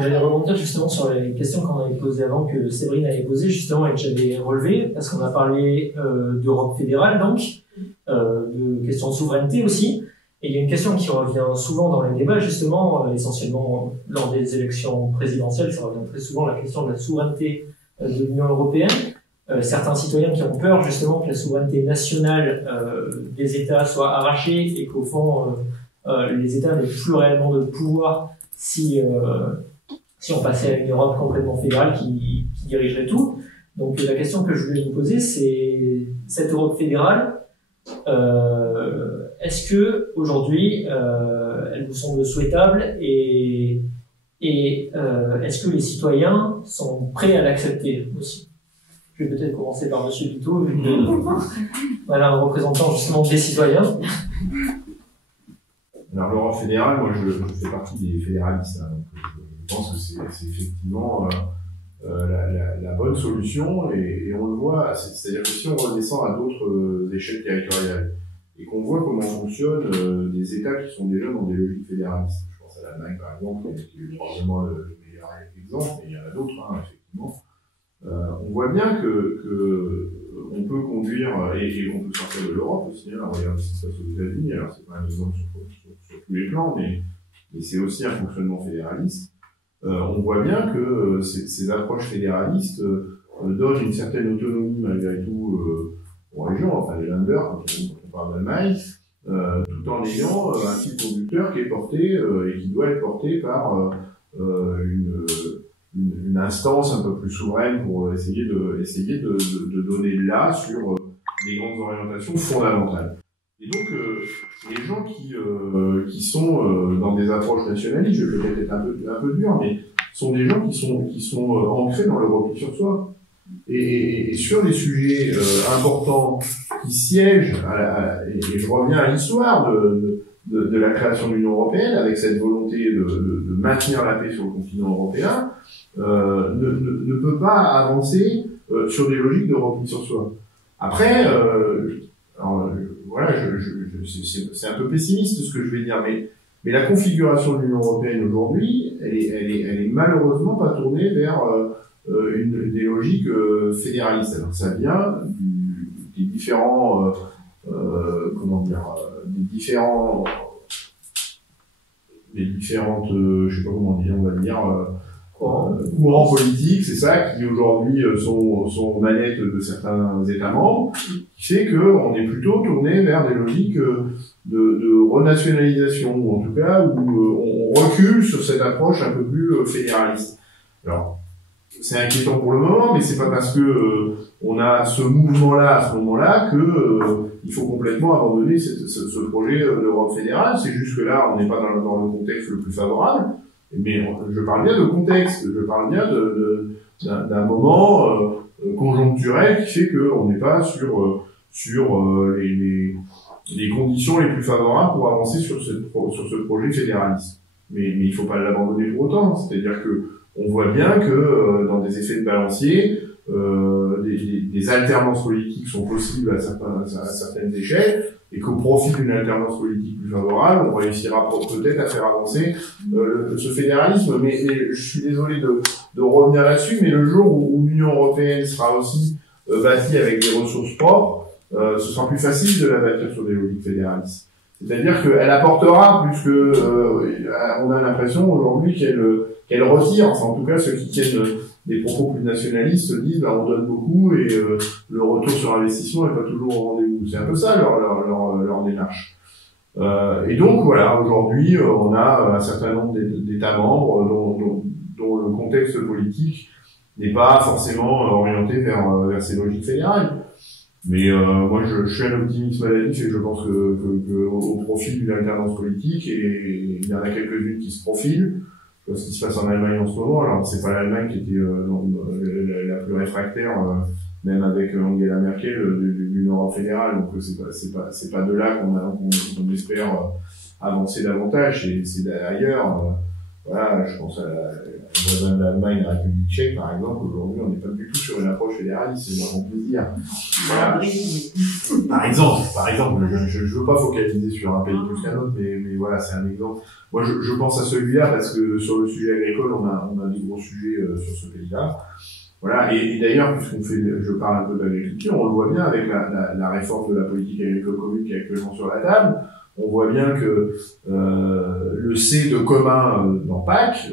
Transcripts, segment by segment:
J'allais rebondir justement sur les questions qu'on avait posées avant, que Séverine avait posées justement et que j'avais relevées, parce qu'on a parlé d'Europe fédérale donc, de questions de souveraineté aussi, et il y a une question qui revient souvent dans les débats justement, essentiellement lors des élections présidentielles, ça revient très souvent la question de la souveraineté de l'Union européenne. Certains citoyens qui ont peur justement que la souveraineté nationale des États soit arrachée et qu'au fond les États n'aient plus réellement de pouvoir si on passait à une Europe complètement fédérale qui dirigerait tout. Donc la question que je voulais vous poser, c'est cette Europe fédérale, est-ce que aujourd'hui elle vous semble souhaitable et est-ce que les citoyens sont prêts à l'accepter aussi? Je vais peut-être commencer par Monsieur Vito, vu que voilà un représentant justement des citoyens. Alors l'Europe fédérale, moi je fais partie des fédéralistes, hein, donc je pense que c'est effectivement la bonne solution et on le voit, c'est-à-dire que si on redescend à d'autres échelles territoriales et qu'on voit comment fonctionnent des États qui sont déjà dans des logiques fédéralistes, je pense à l'Allemagne par exemple, qui est probablement le meilleur exemple, mais il y en a d'autres, hein, effectivement, on voit bien que on peut conduire, et on peut sortir de l'Europe aussi, hein, regardez ce qui se passe aux États-Unis, alors c'est pas un exemple sur tous les plans, mais c'est aussi un fonctionnement fédéraliste. On voit bien que ces approches fédéralistes donnent une certaine autonomie malgré tout aux régions, enfin les Länder, quand on parle d'Allemagne, tout en ayant un fil conducteur qui est porté et qui doit être porté par une instance un peu plus souveraine pour essayer de donner là sur des grandes orientations fondamentales. Et donc, les gens qui sont dans des approches nationalistes, je vais peut-être être un peu dur, mais sont des gens qui sont ancrés dans le repli sur soi. Et sur des sujets importants qui siègent, et je reviens à l'histoire de la création de l'Union européenne, avec cette volonté de maintenir la paix sur le continent européen, ne peut pas avancer sur des logiques de repli sur soi. Après, voilà, c'est un peu pessimiste ce que je vais dire, mais la configuration de l'Union européenne aujourd'hui, elle est malheureusement pas tournée vers des logiques fédéralistes. Alors ça vient des différents, des différentes, je sais pas comment dire, on va dire, courants politiques, c'est ça, qui aujourd'hui sont aux manettes de certains États membres, qui fait qu'on est plutôt tourné vers des logiques de renationalisation, ou en tout cas où on recule sur cette approche un peu plus fédéraliste. Alors, c'est inquiétant pour le moment, mais c'est pas parce que on a ce mouvement-là à ce moment-là que il faut complètement abandonner ce projet d'Europe fédérale. C'est juste que là, on n'est pas dans le contexte le plus favorable. Mais je parle bien de contexte, je parle bien d'un moment conjoncturel qui fait qu'on n'est pas sur les conditions les plus favorables pour avancer sur ce projet fédéraliste. Mais il ne faut pas l'abandonner pour autant. C'est-à-dire que on voit bien que dans des effets de balancier, des alternances politiques sont possibles à certaines échelles, et qu'au profit d'une alternance politique plus favorable, on réussira peut-être à faire avancer ce fédéralisme. Mais je suis désolé de revenir là-dessus, mais le jour où l'Union européenne sera aussi bâtie avec des ressources propres, ce sera plus facile de la bâtir sur des logiques fédéralistes. C'est-à-dire qu'elle apportera plus que on a l'impression aujourd'hui qu'elle retire. Enfin, en tout cas, ceux qui tiennent des propos plus nationalistes se disent on donne beaucoup et le retour sur investissement n'est pas toujours au rendez-vous. C'est un peu ça leur démarche. Et donc voilà, aujourd'hui on a un certain nombre d'États membres dont le contexte politique n'est pas forcément orienté vers ces logiques fédérales. Mais moi je suis un optimiste maladif et je pense que au profil d'une alternance politique, et il y en a quelques-unes qui se profilent, ce qui se passe en Allemagne en ce moment. Alors c'est pas l'Allemagne qui était la plus réfractaire, même avec Angela Merkel de l'Union fédérale. Donc c'est pas de là qu'on espère avancer davantage. C'est ailleurs. Voilà, je pense à la voisin de l'Allemagne, la République tchèque, par exemple. Aujourd'hui, on n'est pas du tout sur une approche fédéraliste, c'est vraiment plaisir. Voilà. Par exemple, je veux pas focaliser sur un pays plus qu'un autre, mais voilà, c'est un exemple. Moi, je pense à celui-là parce que sur le sujet agricole, on a des gros sujets sur ce pays-là. Voilà, et d'ailleurs, je parle un peu d'agriculture, on le voit bien avec la réforme de la politique agricole commune qui est actuellement sur la table. On voit bien que le C de commun dans PAC,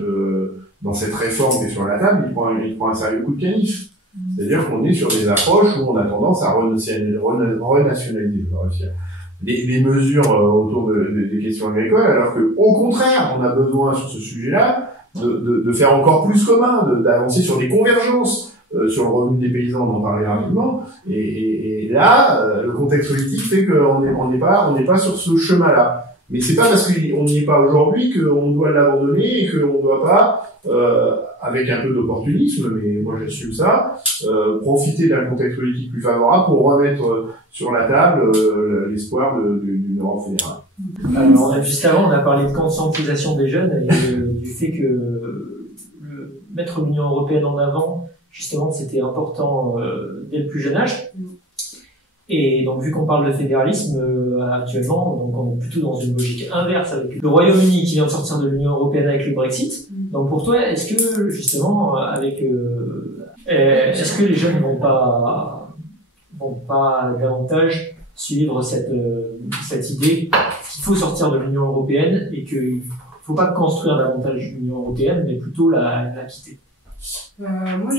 dans cette réforme qui est sur la table, il prend un sérieux coup de canif. C'est-à-dire qu'on est sur des approches où on a tendance à renationaliser les mesures autour des questions agricoles, alors que au contraire, on a besoin sur ce sujet-là de faire encore plus commun, d'avancer sur des convergences. Sur le revenu des paysans, on en parlait rapidement, et là, le contexte politique fait qu'on n'est pas sur ce chemin-là. Mais c'est pas parce qu'on n'y est pas aujourd'hui qu'on doit l'abandonner et qu'on doit pas, avec un peu d'opportunisme, mais moi j'assume ça, profiter d'un contexte politique plus favorable pour remettre sur la table l'espoir d'une Europe fédérale. Alors, juste avant, on a parlé de conscientisation des jeunes et du fait que mettre l'Union européenne en avant, justement, c'était important dès le plus jeune âge. Et donc, vu qu'on parle de fédéralisme actuellement, donc on est plutôt dans une logique inverse avec le Royaume-Uni qui vient de sortir de l'Union européenne avec le Brexit. Donc, pour toi, est-ce que justement, est-ce que les jeunes vont pas davantage suivre cette idée qu'il faut sortir de l'Union européenne et qu'il faut pas construire davantage l'Union européenne, mais plutôt la quitter? Moi,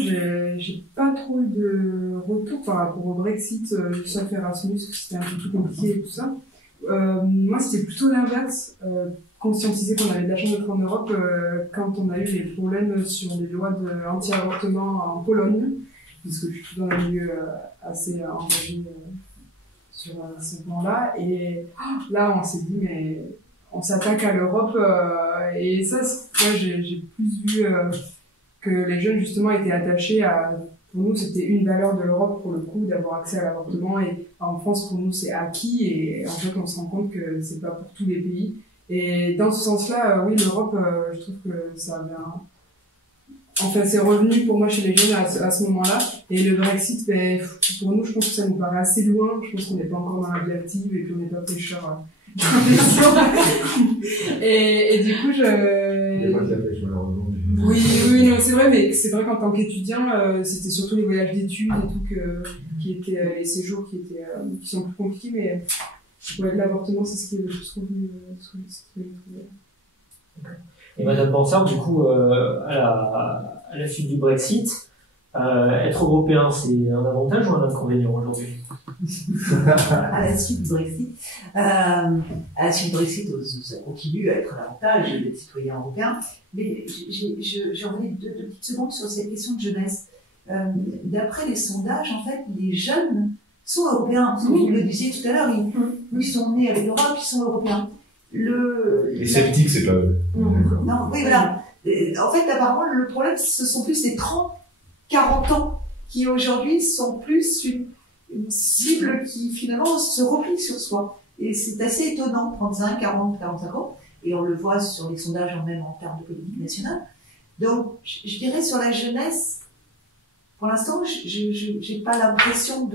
j'ai pas trop eu de retour par rapport au Brexit, sauf Erasmus, que c'était un peu plus compliqué et tout ça. Moi, c'était plutôt l'inverse. Conscientiser qu'on avait de la chance d'être en Europe quand on a eu les problèmes sur les lois anti-avortement en Pologne, puisque je suis dans un milieu assez engagé sur ce plan-là. Et là, on s'est dit, mais on s'attaque à l'Europe. Et ça, moi, j'ai plus vu que les jeunes, justement, étaient attachés à... Pour nous, c'était une valeur de l'Europe, pour le coup, d'avoir accès à l'avortement. Et en France, pour nous, c'est acquis. Et en fait, on se rend compte que c'est pas pour tous les pays. Et dans ce sens-là, oui, l'Europe, je trouve que ça avait Enfin, c'est revenu pour moi chez les jeunes à ce moment-là. Et le Brexit, ben, pour nous, je pense que ça nous paraît assez loin. Je pense qu'on n'est pas encore dans la vie active et qu'on n'est pas pêcheurs. Et du coup, Il n'y a pas de la pêche, malheureusement. Oui, non, c'est vrai, mais c'est vrai qu'en tant qu'étudiant, c'était surtout les voyages d'études et tout qui étaient les séjours qui sont plus compliqués, mais ouais, l'avortement, c'est ce qui est le plus revenu. Et Madame Bansard, du coup, à la suite du Brexit, être européen, c'est un avantage ou un inconvénient aujourd'hui? À la suite du Brexit, ça continue à être un avantage d'être citoyen européen. Mais j'ai envie deux petites secondes sur cette question de jeunesse. D'après les sondages, en fait, les jeunes sont européens. Vous le disiez tout à l'heure, ils sont nés avec l'Europe, ils sont européens. Les sceptiques, c'est pas eux. Non, oui, voilà. En fait, apparemment, le problème, ce sont plus les 30-40 ans qui aujourd'hui sont plus une cible qui finalement se replie sur soi. Et c'est assez étonnant, 35, 40, 45 ans. Et on le voit sur les sondages, même en termes de politique nationale. Donc, je dirais sur la jeunesse, pour l'instant, j'ai pas l'impression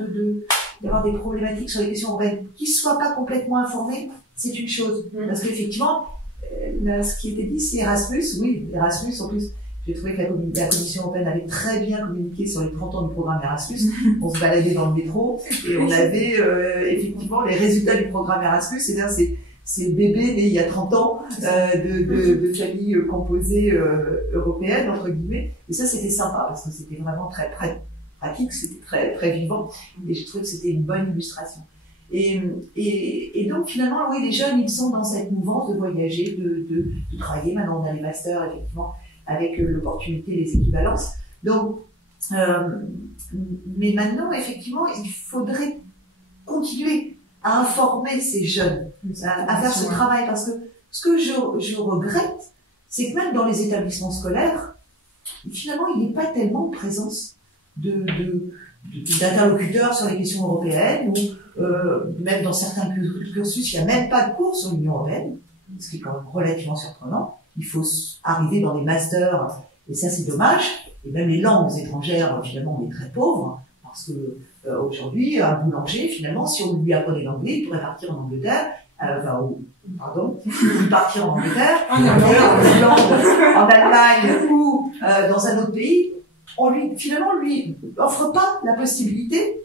d'avoir des problématiques sur les questions européennes. Qu'ils soient pas complètement informés, c'est une chose. Parce qu'effectivement, ce qui était dit, c'est Erasmus. Oui, Erasmus, en plus, j'ai trouvé que la Commission européenne avait très bien communiqué sur les 30 ans du programme Erasmus. On se baladait dans le métro et on avait effectivement les résultats du programme Erasmus. C'est-à-dire, c'est le bébé né il y a 30 ans de familles composées européennes, entre guillemets. Et ça, c'était sympa parce que c'était vraiment très, très pratique, c'était très, très vivant. Et je trouvais que c'était une bonne illustration. Et donc, finalement, oui, les jeunes, ils sont dans cette mouvance de voyager, de travailler. Maintenant, on a les masters, effectivement, avec l'opportunité, les équivalences. Donc, mais maintenant, effectivement, il faudrait continuer à informer ces jeunes, à faire ce travail, parce que ce que je regrette, c'est que même dans les établissements scolaires, finalement, il n'y a pas tellement de présence d'interlocuteurs sur les questions européennes, ou même dans certains cursus, il n'y a même pas de cours sur l'Union européenne, ce qui est quand même relativement surprenant. Il faut arriver dans des masters, et ça c'est dommage. Et même les langues étrangères, finalement, on est très pauvres, parce que aujourd'hui, un boulanger, finalement, si on lui apprenait l'anglais, il pourrait partir en Angleterre, partir en Angleterre, en Allemagne ou dans un autre pays. On lui offre pas la possibilité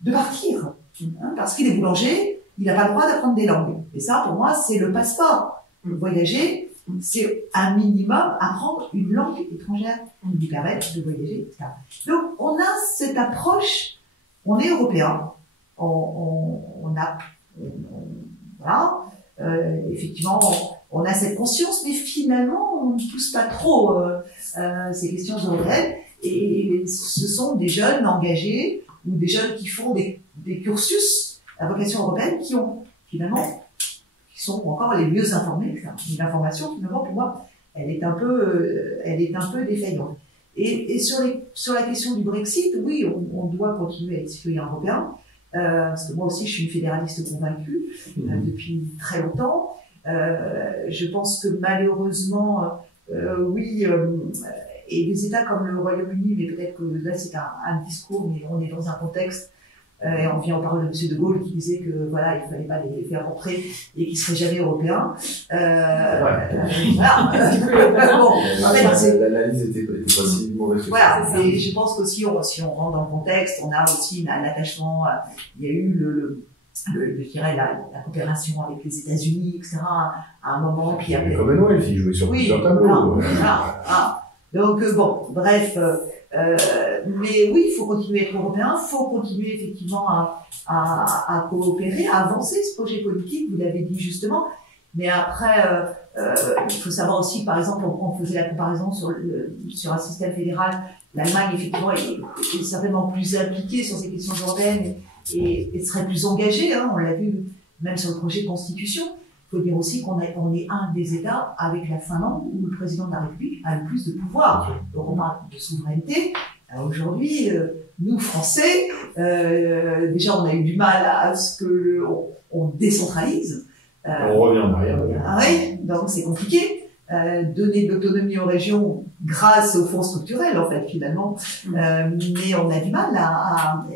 de partir, hein, parce qu'il est boulanger, il n'a pas le droit d'apprendre des langues. Et ça, pour moi, c'est le passeport. Voyager, c'est un minimum apprendre une langue étrangère qui lui permettre de voyager, etc. Donc, on a cette approche, on est européen, effectivement, on a cette conscience, mais finalement, on ne pousse pas trop ces questions européennes. Et ce sont des jeunes engagés ou des jeunes qui font des cursus à vocation européenne qui sont encore les mieux informés, etc. L'information, finalement, pour moi, elle est un peu défaillante. Et sur la question du Brexit, oui, on doit continuer à être citoyen européen, parce que moi aussi, je suis une fédéraliste convaincue depuis très longtemps. Je pense que malheureusement, et des États comme le Royaume-Uni, mais peut-être que là c'est un discours, mais on est dans un contexte, et on vient en parole de M. de Gaulle qui disait que voilà, il fallait pas les faire rentrer et qu'ils seraient jamais européens. L'analyse était pas si mauvaise. Voilà, et je pense qu'aussi, si on rentre dans le contexte, on a aussi un attachement, il y a eu je dirais la coopération avec les États-Unis, etc. À un moment qui avait. Commonwealth, il jouait sur plusieurs tableaux. Donc bon, bref, mais oui, il faut continuer à être européen, il faut continuer effectivement à coopérer, à avancer ce projet politique, vous l'avez dit justement, mais après, il faut savoir aussi, par exemple, on faisait la comparaison sur un système fédéral, l'Allemagne effectivement est certainement plus impliquée sur ces questions européennes et serait plus engagée, hein, on l'a vu même sur le projet de constitution. Il faut dire aussi qu'on est un des États avec la Finlande où le président de la République a le plus de pouvoir. Donc on parle de souveraineté. Aujourd'hui, nous Français, déjà on a eu du mal à ce que on décentralise. On revient en arrière. Oui, donc c'est compliqué. Donner de l'autonomie aux régions grâce aux fonds structurels en fait finalement. Mais on a du mal à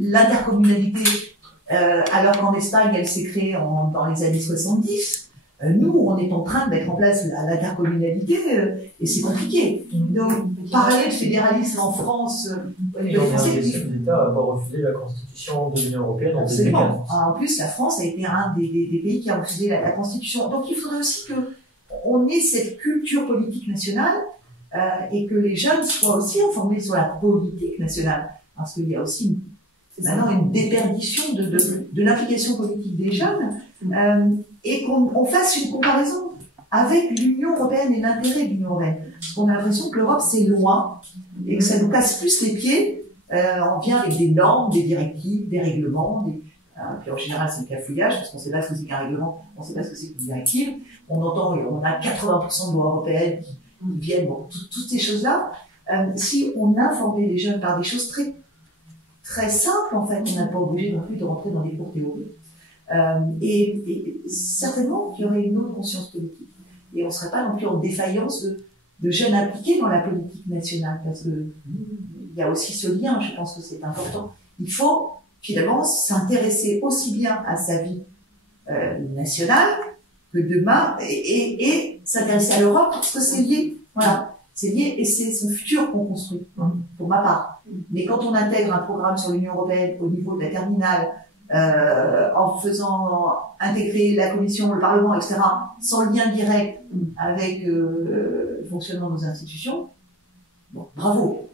l'intercommunalité. Alors qu'en Espagne, elle s'est créée dans les années 70. Nous, on est en train de mettre en place l'intercommunalité et c'est compliqué. Donc, parler de fédéralisme en France, et on a un des chefs d'État à avoir refusé la constitution de l'Union européenne en 2014. En plus, la France a été un des pays qui a refusé la constitution. Donc, il faudrait aussi qu'on ait cette culture politique nationale et que les jeunes soient aussi informés sur la politique nationale. Parce qu'il y a aussi maintenant une déperdition de l'implication politique des jeunes et qu'on fasse une comparaison avec l'Union européenne et l'intérêt de l'Union européenne. Parce qu'on a l'impression que l'Europe c'est loin et que ça nous casse plus les pieds. On vient avec des normes, des directives, des règlements, puis en général c'est le cafouillage parce qu'on ne sait pas ce que c'est qu'un règlement, on ne sait pas ce que c'est qu'une directive. On a 80% de lois européennes qui viennent, bon, toutes ces choses-là. Si on informait les jeunes par des choses très simple en fait, on n'a pas obligé non plus de rentrer dans des cours théoriques. Et certainement qu'il y aurait une autre conscience politique. Et on ne serait pas non plus en défaillance de jeunes impliqués dans la politique nationale, parce que il y a aussi ce lien, je pense que c'est important. Il faut finalement s'intéresser aussi bien à sa vie nationale que demain, et s'intéresser à l'Europe, parce que c'est lié. Voilà. C'est lié et c'est son futur qu'on construit, pour ma part. Mais quand on intègre un programme sur l'Union européenne au niveau de la terminale, en faisant intégrer la Commission, le Parlement, etc., sans lien direct avec le fonctionnement de nos institutions, bon, bravo.